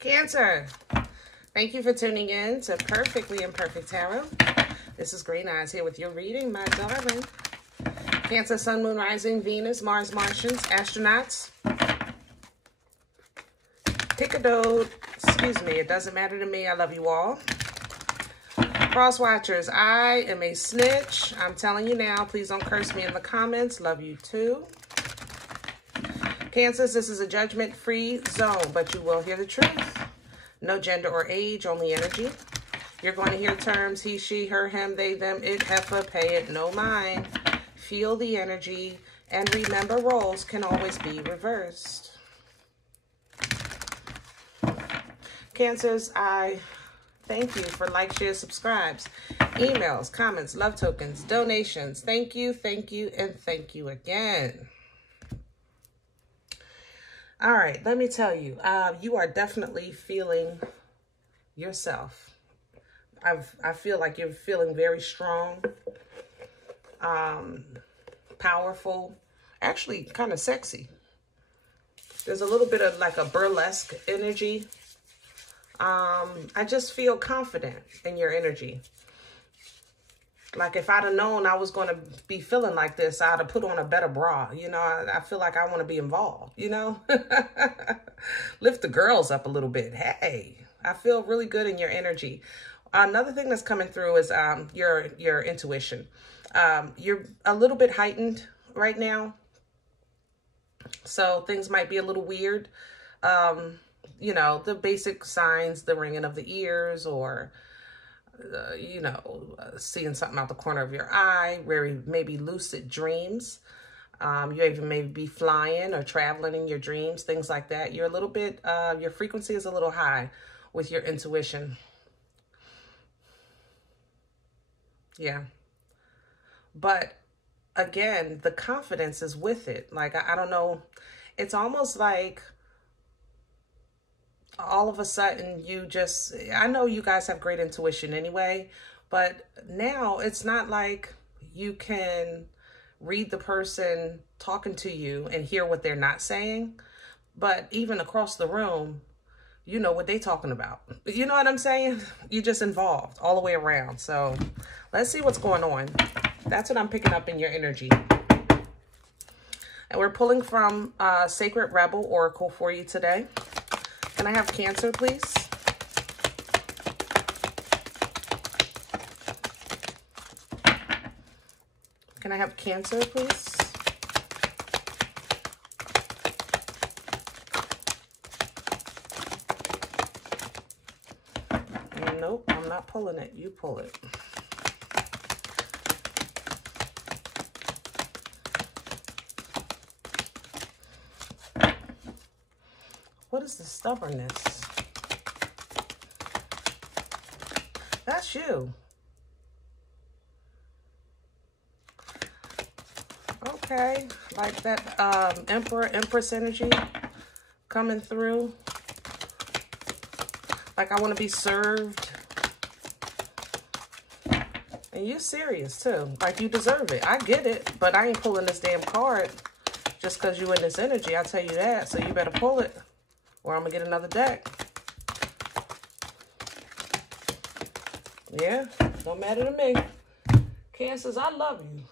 Cancer, thank you for tuning in to Perfectly Imperfect Tarot. This is Green Eyes here with your reading, my darling. Cancer, Sun, Moon, Rising, Venus, Mars, Martians, astronauts. Pick a dode. Excuse me, it doesn't matter to me. I love you all. Cross watchers, I am a snitch. I'm telling you now, please don't curse me in the comments. Love you too. Cancers, this is a judgment-free zone, but you will hear the truth. No gender or age, only energy. You're going to hear terms he, she, her, him, they, them, it, heifer, pay it, no mind. Feel the energy, and remember roles can always be reversed. Cancers, I thank you for likes, shares, subscribes, emails, comments, love tokens, donations. Thank you, and thank you again. All right, let me tell you, you are definitely feeling yourself. I feel like you're feeling very strong, powerful, actually kind of sexy. There's a little bit of like a burlesque energy. I just feel confident in your energy. Like if I'd have known I was going to be feeling like this, I'd have put on a better bra. You know, I feel like I want to be involved, you know. Lift the girls up a little bit. Hey, I feel really good in your energy. Another thing that's coming through is your intuition. You're a little bit heightened right now. So things might be a little weird. You know, the basic signs, the ringing of the ears, or you know, seeing something out the corner of your eye, very maybe lucid dreams. You even maybe be flying or traveling in your dreams, things like that. You're a little bit, your frequency is a little high with your intuition. Yeah. But again, the confidence is with it. Like, I don't know, it's almost like all of a sudden you just, I know you guys have great intuition anyway, but now it's not like you can read the person talking to you and hear what they're not saying, but even across the room, you know what they're talking about. You know what I'm saying? You're just involved all the way around. So let's see what's going on. That's what I'm picking up in your energy. And we're pulling from Sacred Rebel Oracle for you today. Can I have Cancer, please? Can I have Cancer, please? Nope, I'm not pulling it. You pull it. What is the stubbornness? That's you. Okay, like that Empress energy coming through. Like I want to be served. And you're serious too. Like you deserve it. I get it, but I ain't pulling this damn card just because you in this energy. I'll tell you that. So you better pull it, or I'm going to get another deck. Yeah, don't matter to me. Cancers, I love you.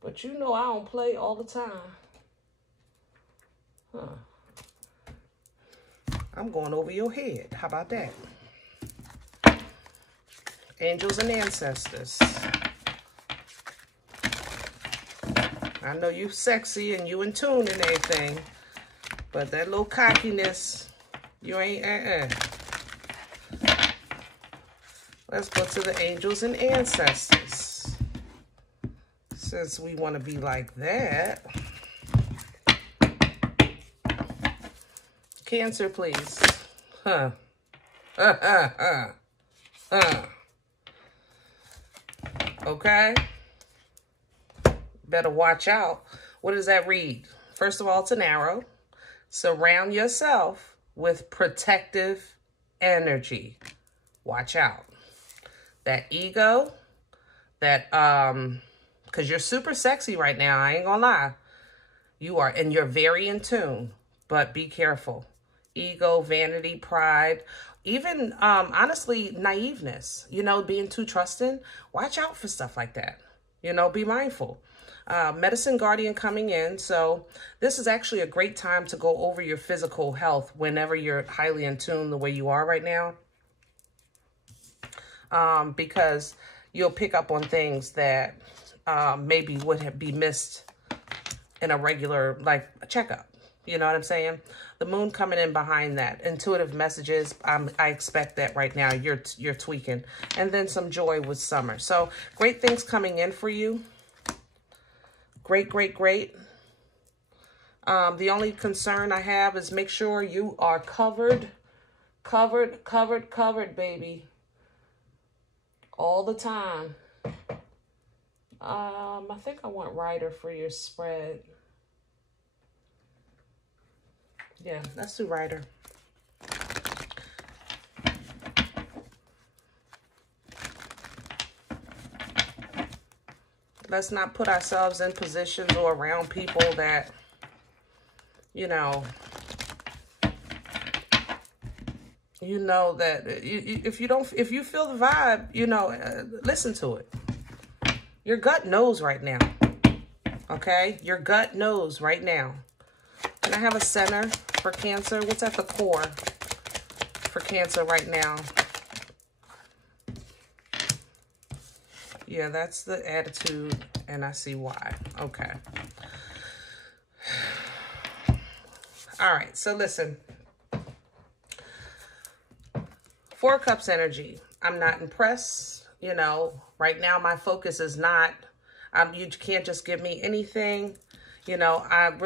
But you know I don't play all the time. Huh. I'm going over your head. How about that? Angels and ancestors. I know you sexy and you in tune and everything. But that little cockiness, you ain't, Let's go to the angels and ancestors. Since we want to be like that. Cancer, please. Huh. Okay. Better watch out. What does that read? First of all, it's an arrow. Surround yourself with protective energy. Watch out. That ego, that, because you're super sexy right now. I ain't gonna lie. You are, and you're very in tune, but be careful. ego, vanity, pride, even honestly, naiveness, you know, being too trusting. Watch out for stuff like that. You know, be mindful. Medicine guardian coming in. So this is actually a great time to go over your physical health whenever you're highly in tune the way you are right now. Because you'll pick up on things that maybe would be missed in a regular, like, a checkup. You know what I'm saying? The moon coming in behind that. Intuitive messages, I expect that right now you're tweaking. And then some joy with summer. So great things coming in for you. Great, great, great. The only concern I have is make sure you are covered, baby. All the time. I think I want Rider for your spread. Yeah, let's do Rider. Let's not put ourselves in positions or around people that, you know that if you feel the vibe, you know, listen to it. Your gut knows right now. Okay? Your gut knows right now. Can I have a center for Cancer? What's at the core for Cancer right now? Yeah, that's the attitude, and I see why. Okay. All right, so listen. Four of Cups energy. I'm not impressed. You know, right now my focus is not, you can't just give me anything. You know, I'm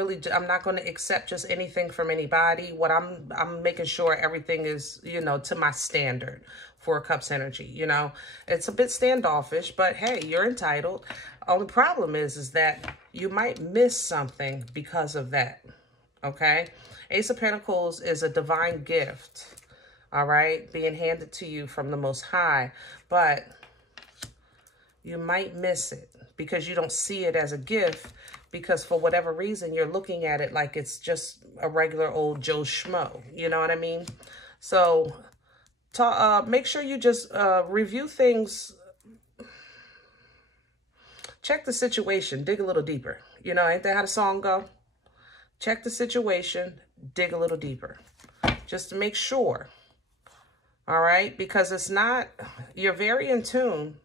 not going to accept just anything from anybody. What I'm making sure everything is, you know, to my standard. Four of Cups energy, you know. It's a bit standoffish, but hey, you're entitled. Only problem is that you might miss something because of that, okay? Ace of Pentacles is a divine gift, all right, being handed to you from the Most High, but you might miss it because you don't see it as a gift, because for whatever reason, you're looking at it like it's just a regular old Joe Schmo. You know what I mean? So make sure you just review things. Check the situation. Dig a little deeper. You know, ain't that how the song go? Check the situation. Dig a little deeper. Just to make sure. All right? Because it's not, you're very in tune.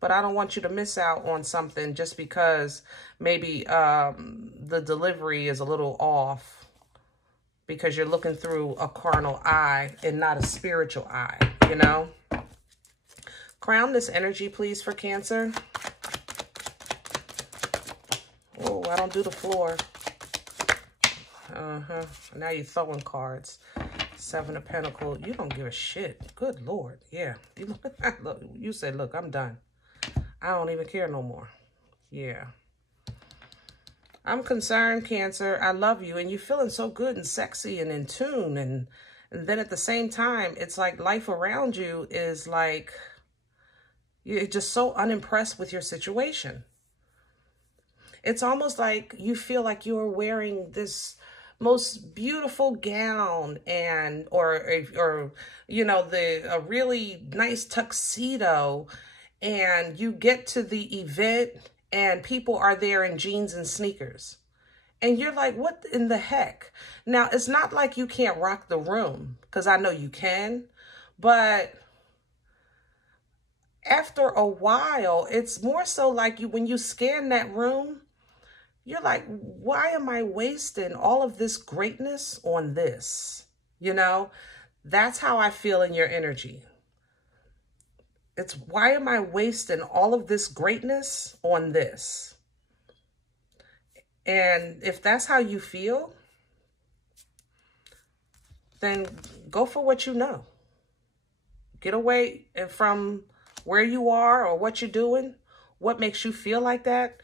But I don't want you to miss out on something just because maybe the delivery is a little off, because you're looking through a carnal eye and not a spiritual eye, you know? Crown this energy, please, for Cancer. Oh, I don't do the floor. Now you're throwing cards. Seven of Pentacles. You don't give a shit. Good Lord. Yeah. Look, you said, look, I'm done. I don't even care no more. Yeah. I'm concerned, Cancer. I love you. And you're feeling so good and sexy and in tune. And then at the same time, it's like life around you is like, you're just so unimpressed with your situation. It's almost like you feel like you're wearing this most beautiful gown and, or you know, a really nice tuxedo, and you get to the event and people are there in jeans and sneakers. And you're like, what in the heck? Now, it's not like you can't rock the room, because I know you can. But after a while, it's more so like when you scan that room, you're like, why am I wasting all of this greatness on this? You know, that's how I feel in your energy. It's why am I wasting all of this greatness on this? And if that's how you feel, then go for what you know. Get away from where you are or what you're doing, what makes you feel like that,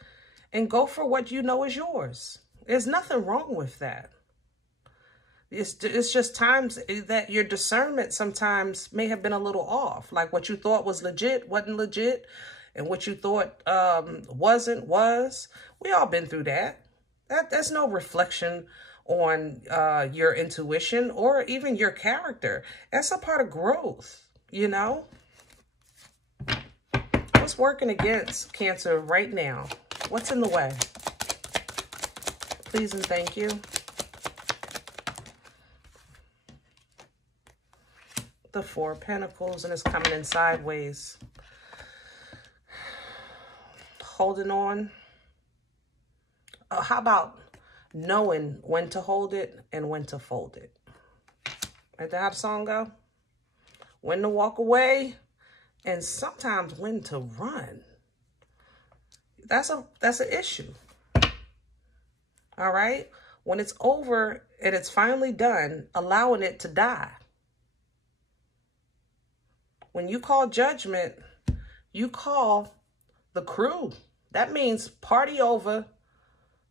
and go for what you know is yours. There's nothing wrong with that. It's just times that your discernment sometimes may have been a little off. Like what you thought was legit wasn't legit, and what you thought wasn't was. We all been through that. That's no reflection on your intuition or even your character. That's a part of growth, you know? What's working against Cancer right now? What's in the way? Please and thank you. The Four of Pentacles, and it's coming in sideways. Holding on. How about knowing when to hold it and when to fold it? Right there, how the song go? When to walk away and sometimes when to run. That's an issue. All right? When it's over and it's finally done, allowing it to die. When you call judgment, you call the crew. That means party over,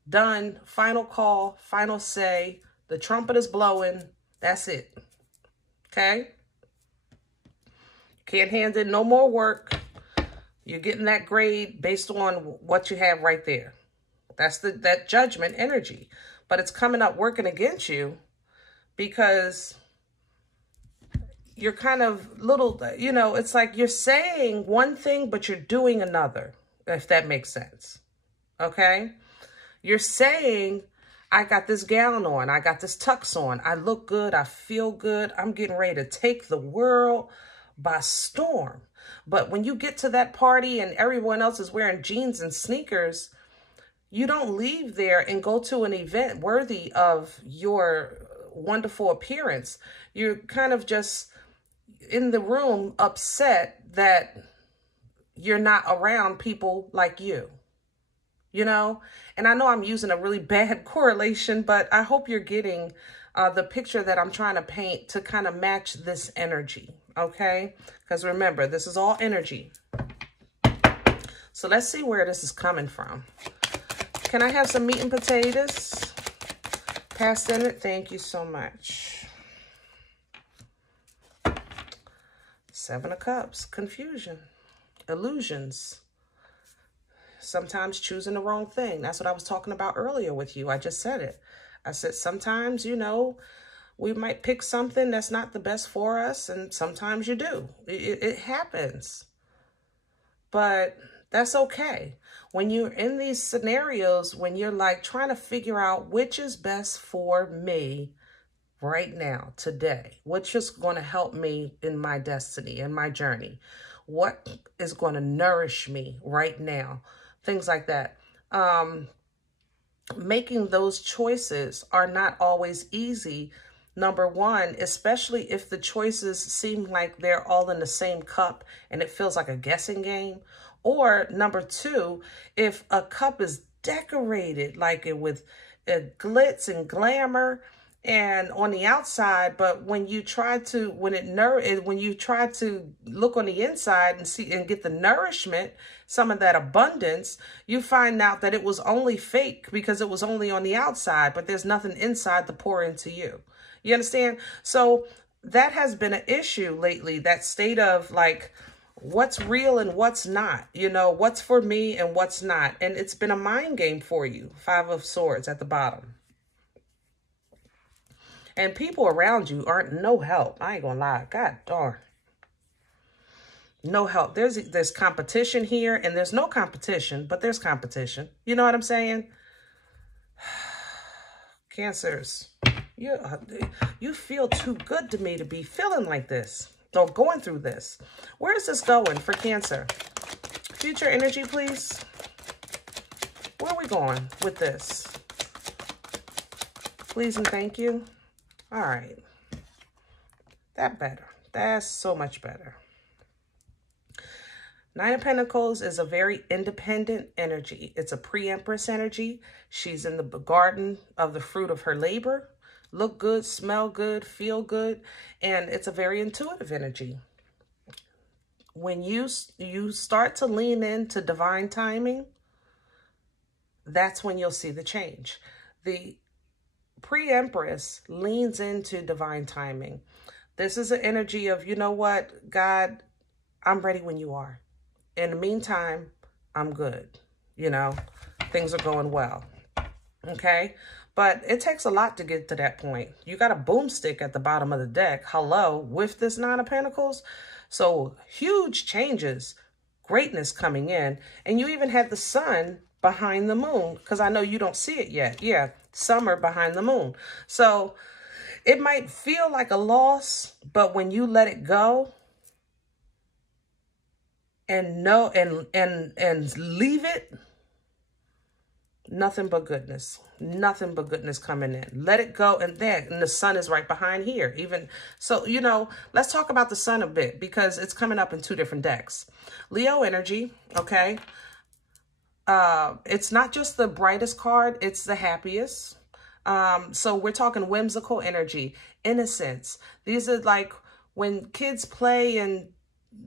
done, final call, final say. The trumpet is blowing. That's it. Okay? Can't hand in no more work. You're getting that grade based on what you have right there. That's that judgment energy. But it's coming up working against you because you're kind of little, you know, it's like you're saying one thing, but you're doing another, if that makes sense. Okay? You're saying, I got this gown on, I got this tux on, I look good, I feel good, I'm getting ready to take the world by storm. But when you get to that party and everyone else is wearing jeans and sneakers, you don't leave there and go to an event worthy of your wonderful appearance. You're kind of just in the room upset that you're not around people like you, you know? And I know I'm using a really bad correlation, but I hope you're getting the picture that I'm trying to paint to kind of match this energy, okay? Because remember, this is all energy. So let's see where this is coming from. Can I have some meat and potatoes? Passed in it. Thank you so much. Seven of Cups. Confusion. Illusions. Sometimes choosing the wrong thing. That's what I was talking about earlier with you. I just said it. I said sometimes, you know, we might pick something that's not the best for us, and sometimes you do. It happens. But that's okay. When you're in these scenarios, when you're like trying to figure out which is best for me right now, today, which is going to help me in my destiny, in my journey, what is going to nourish me right now, things like that. Making those choices are not always easy. Number one, especially if the choices seem like they're all in the same cup and it feels like a guessing game. Or number two, if a cup is decorated like it with glitz and glamour and on the outside, but when you try to look on the inside and see and get the nourishment, some of that abundance, you find out that it was only fake because it was only on the outside, but there's nothing inside to pour into you. You understand? So that has been an issue lately, that state of like, what's real and what's not, you know, what's for me and what's not. And it's been a mind game for you. Five of Swords at the bottom. And people around you aren't no help. I ain't gonna lie. God darn. No help. There's competition here, and there's no competition, but there's competition. You know what I'm saying? Cancers. You feel too good to me to be feeling like this. Or going through this. Where is this going for Cancer? Future energy, please. Where are we going with this? Please and thank you. All right. That better. That's so much better. Nine of Pentacles is a very independent energy. It's a pre-empress energy. She's in the garden of the fruit of her labor. Look good, smell good, feel good. And it's a very intuitive energy. When you start to lean into divine timing, that's when you'll see the change. The pre-empress leans into divine timing. This is an energy of, you know what, God, I'm ready when you are. In the meantime, I'm good. You know, things are going well. Okay? But it takes a lot to get to that point. You got a boomstick at the bottom of the deck. Hello, with this Nine of Pentacles. So huge changes, greatness coming in. And you even had the sun behind the moon, because I know you don't see it yet. Yeah, summer behind the moon. So it might feel like a loss, but when you let it go and know and leave it, nothing but goodness. Nothing but goodness coming in. Let it go. And the sun is right behind here. Even so, you know, let's talk about the sun a bit, because it's coming up in two different decks. Leo energy, okay? It's not just the brightest card, it's the happiest. So we're talking whimsical energy, innocence. These are like when kids play and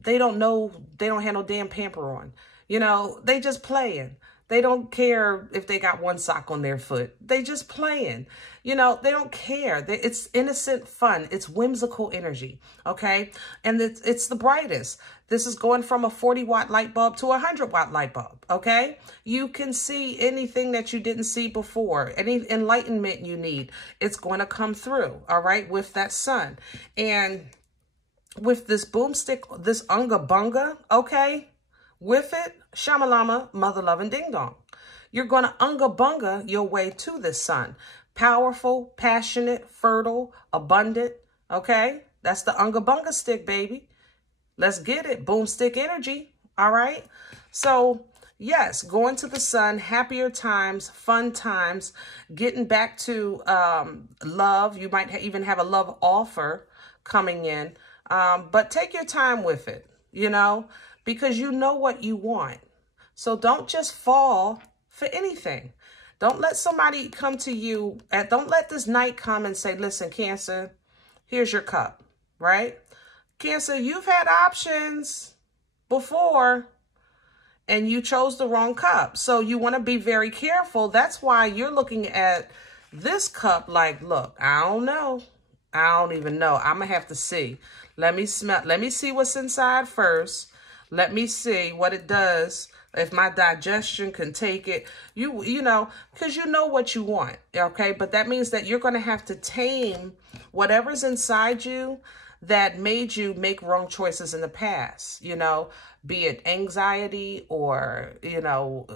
they don't know, they don't have no damn pamper on. You know, they just playing. They don't care if they got one sock on their foot. They just playing. You know, they don't care. It's innocent fun. It's whimsical energy, okay? And it's the brightest. This is going from a 40-watt light bulb to a 100-watt light bulb, okay? You can see anything that you didn't see before, any enlightenment you need. It's going to come through, all right, with that sun. And with this boomstick, this unga bunga, okay? With it, shamalama, mother loving ding dong. You're going to unga bunga your way to this sun. Powerful, passionate, fertile, abundant. Okay. That's the unga bunga stick, baby. Let's get it. Boomstick energy. All right. So yes, going to the sun, happier times, fun times, getting back to love. You might even have a love offer coming in. But take your time with it, you know, because you know what you want. So don't just fall for anything. Don't let somebody come to you, and don't let this night come and say, listen, Cancer, here's your cup, right? Cancer, you've had options before and you chose the wrong cup. So you want to be very careful. That's why you're looking at this cup like, look, I don't know. I don't even know. I'm going to have to see. Let me smell. Let me see what's inside first. Let me see what it does, if my digestion can take it, you know, because you know what you want, okay? But that means that you're going to have to tame whatever's inside you that made you make wrong choices in the past, you know, be it anxiety or, you know,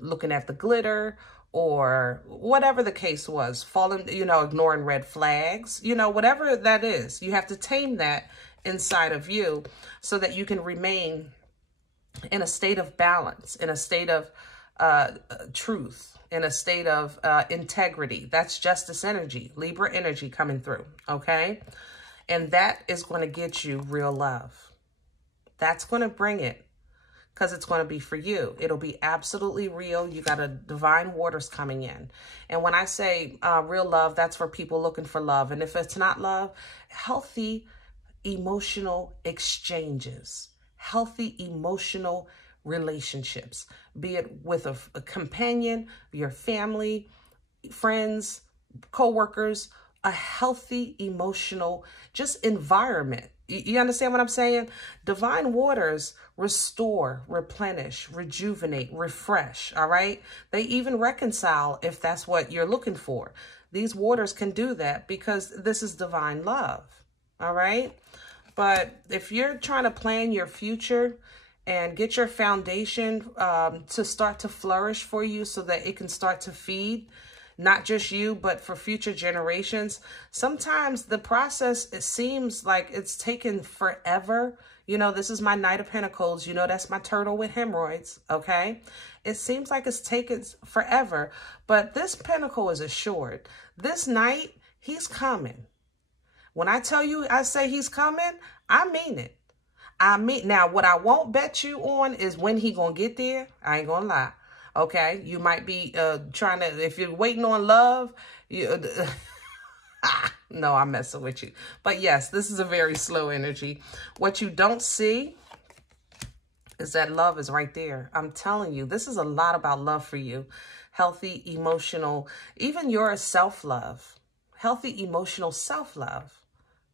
looking at the glitter or whatever the case was, falling, you know, ignoring red flags, you know, whatever that is. You have to tame that inside of you so that you can remain in a state of balance, in a state of truth, in a state of integrity. That's justice energy, Libra energy coming through, okay? And that is going to get you real love. That's going to bring it, because it's going to be for you. It'll be absolutely real. You got a divine waters coming in. And when I say real love, that's for people looking for love. And if it's not love, healthy emotional exchanges. Healthy emotional relationships, be it with a companion, your family, friends, co-workers, a healthy emotional just environment. You understand what I'm saying? Divine waters restore, replenish, rejuvenate, refresh, all right? They even reconcile if that's what you're looking for. These waters can do that because this is divine love, all right? But if you're trying to plan your future and get your foundation to start to flourish for you so that it can start to feed not just you, but for future generations, sometimes the process, it seems like it's taken forever. You know, this is my Knight of Pentacles. You know, that's my turtle with hemorrhoids, okay? It seems like it's taken forever, but this pentacle is assured. This Knight, he's coming. When I tell you, I say he's coming, I mean it. I mean, now what I won't bet you on is when he gonna get there. I ain't gonna lie. Okay, you might be trying to, if you're waiting on love, no, I'm messing with you. But yes, this is a very slow energy. What you don't see is that love is right there. I'm telling you, this is a lot about love for you. Healthy, emotional, even your self-love. Healthy, emotional self-love.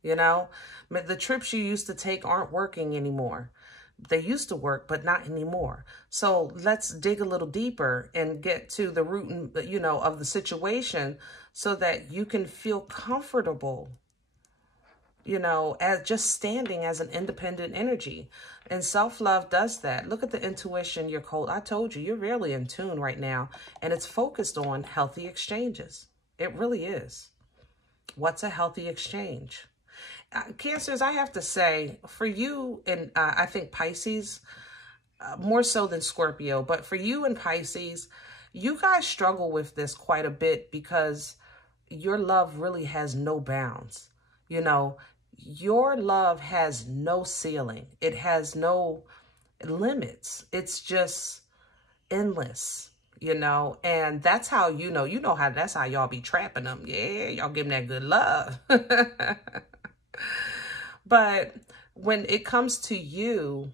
You know, the trips you used to take aren't working anymore They used to work, but not anymore. So let's dig a little deeper and get to the root, you know, of the situation so that you can feel comfortable, you know, as just standing as an independent energy. And self-love does that. Look at the intuition, you're cold. I told you, you're really in tune right now. And it's focused on healthy exchanges. It really is. What's a healthy exchange? Cancers, I have to say, for you, and I think Pisces, more so than Scorpio, but for you and Pisces, you guys struggle with this quite a bit because your love really has no bounds. You know, your love has no ceiling. It has no limits. It's just endless, you know, and that's how, you know how, that's how y'all be trapping them. Yeah, y'all give them that good love. But when it comes to you,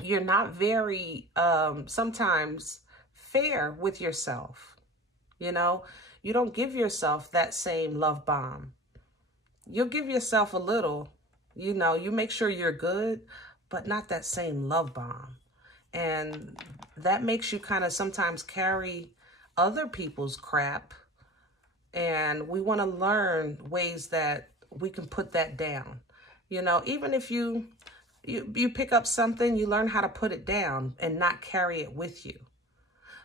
you're not very, sometimes fair with yourself. You know, you don't give yourself that same love bomb. You'll give yourself a little, you know, you make sure you're good, but not that same love bomb. And that makes you kind of sometimes carry other people's crap. And we want to learn ways that we can put that down. You know, even if you pick up something, you learn how to put it down and not carry it with you.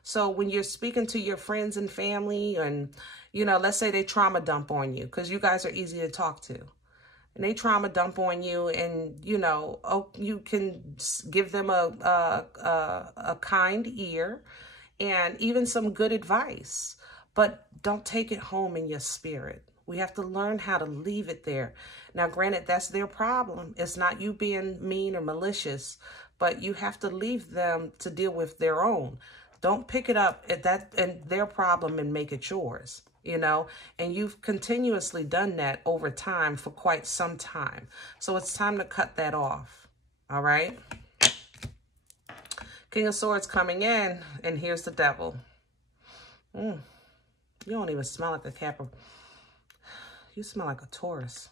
So when you're speaking to your friends and family and, you know, let's say they trauma dump on you because you guys are easy to talk to. And they trauma dump on you and, you know, you can give them a kind ear and even some good advice. But don't take it home in your spirit. We have to learn how to leave it there. Now, granted, that's their problem. It's not you being mean or malicious, but you have to leave them to deal with their own. Don't pick it up at that and their problem and make it yours, you know, and you've continuously done that over time for quite some time. So it's time to cut that off. All right. King of Swords coming in, and here's the Devil. You don't even smell like a Capricorn. You smell like a Taurus.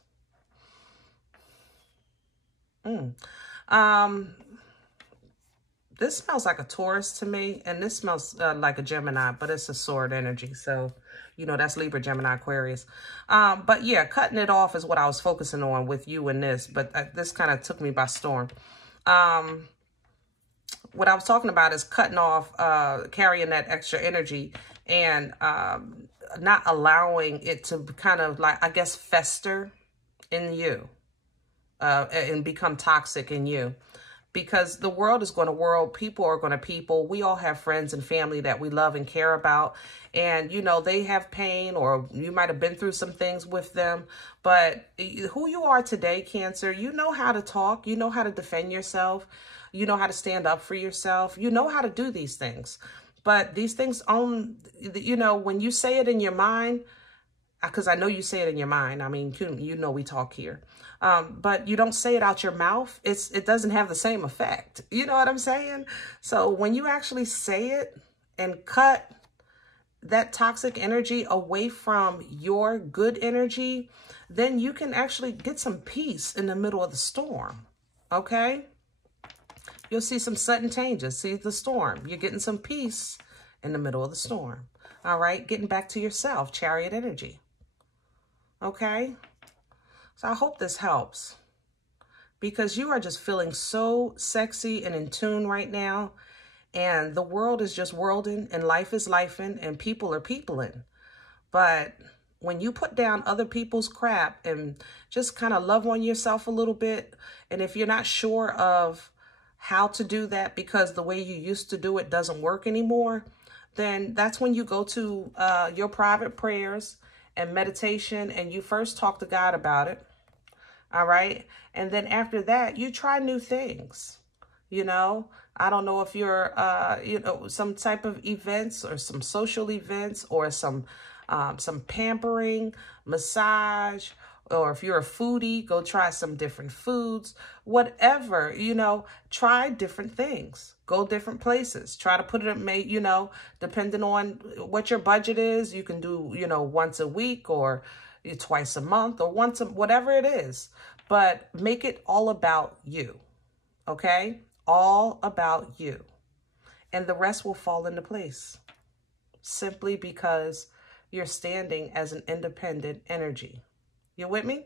This smells like a Taurus to me, and this smells like a Gemini, but it's a sword energy. So, you know, that's Libra, Gemini, Aquarius. But yeah, cutting it off is what I was focusing on with you and this, but this kind of took me by storm. What I was talking about is cutting off, carrying that extra energy and not allowing it to kind of like, I guess, fester in you and become toxic in you. Because the world is going to world, people are going to people. We all have friends and family that we love and care about. And, you know, they have pain or you might have been through some things with them. But who you are today, Cancer, you know how to talk. You know how to defend yourself. You know how to stand up for yourself. You know how to do these things. But these things, you know, when you say it in your mind, because I know you say it in your mind. I mean, you know we talk here. But you don't say it out your mouth. It doesn't have the same effect. You know what I'm saying? So when you actually say it and cut that toxic energy away from your good energy, then you can actually get some peace in the middle of the storm. Okay? You'll see some sudden changes. See the storm. You're getting some peace in the middle of the storm. All right? Getting back to yourself. Chariot energy. Okay? So I hope this helps because you are just feeling so sexy and in tune right now. And the world is just worlding and life is lifing and people are peopling. But when you put down other people's crap and just kind of love on yourself a little bit, and if you're not sure of how to do that because the way you used to do it doesn't work anymore, then that's when you go to your private prayers and meditation and you first talk to God about it. All right. And then after that, you try new things. You know, I don't know if you're, you know, some type of events or some social events or some pampering, massage, or if you're a foodie, go try some different foods, whatever, you know, try different things, go different places, try to put it, you know, depending on what your budget is, you can do, you know, once a week or twice a month or whatever it is, but make it all about you. okay? All about you. And the rest will fall into place simply because you're standing as an independent energy. You with me?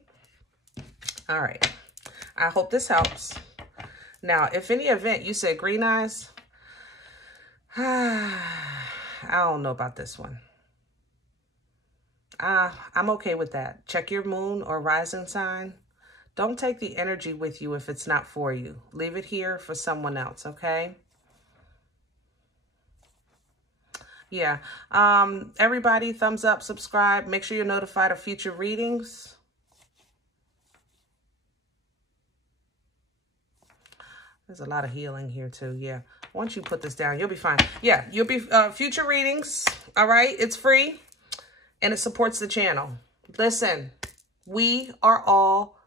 All right. I hope this helps. Now, if any event you said green eyes, I don't know about this one. I'm okay with that. Check your moon or rising sign. Don't take the energy with you if it's not for you. Leave it here for someone else, okay? Yeah. Everybody, thumbs up, subscribe. Make sure you're notified of future readings. There's a lot of healing here too. Yeah. Once you put this down, you'll be fine. Yeah, you'll be future readings. All right. It's free and it supports the channel. Listen, we are all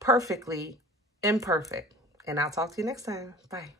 perfectly imperfect. And I'll talk to you next time. Bye.